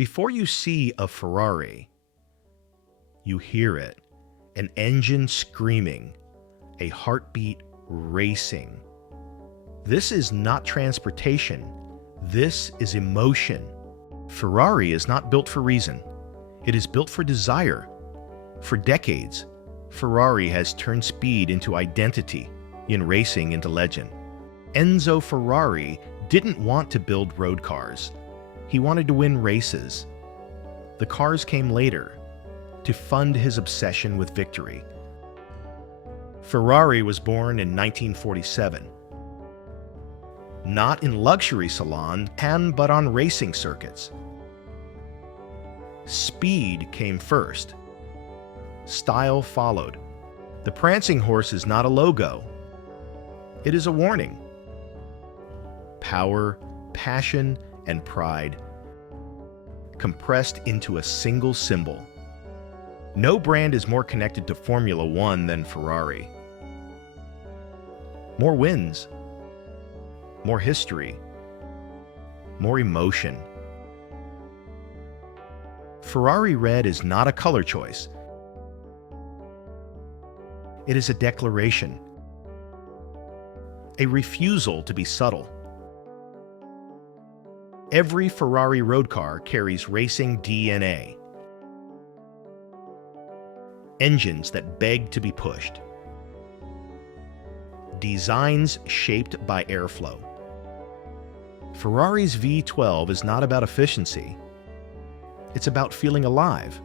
Before you see a Ferrari, you hear it, an engine screaming, a heartbeat racing. This is not transportation. This is emotion. Ferrari is not built for reason. It is built for desire. For decades, Ferrari has turned speed into identity, in racing into legend. Enzo Ferrari didn't want to build road cars. He wanted to win races. The cars came later, to fund his obsession with victory. Ferrari was born in 1947. Not in luxury salons, but on racing circuits. Speed came first. Style followed. The Prancing Horse is not a logo. It is a warning. Power, passion, and pride compressed into a single symbol. No brand is more connected to Formula One than Ferrari. More wins, more history, more emotion. Ferrari red is not a color choice. It is a declaration, a refusal to be subtle. Every Ferrari road car carries racing DNA. Engines that beg to be pushed. Designs shaped by airflow. Ferrari's V12 is not about efficiency. It's about feeling alive.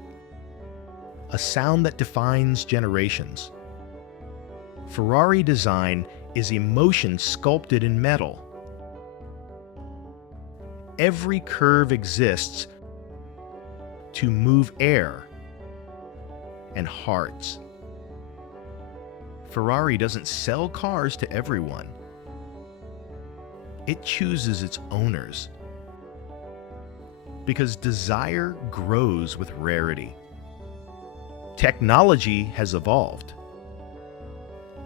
A sound that defines generations. Ferrari design is emotion sculpted in metal. Every curve exists to move air and hearts. Ferrari doesn't sell cars to everyone. It chooses its owners. Because desire grows with rarity. Technology has evolved.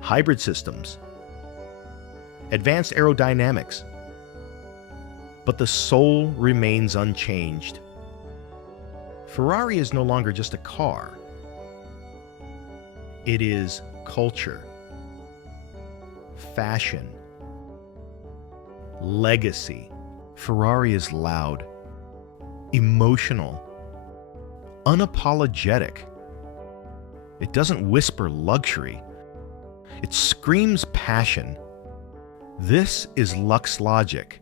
Hybrid systems, advanced aerodynamics, but the soul remains unchanged. Ferrari is no longer just a car. It is culture, fashion, legacy. Ferrari is loud, emotional, unapologetic. It doesn't whisper luxury. It screams passion. This is LuxeLogic.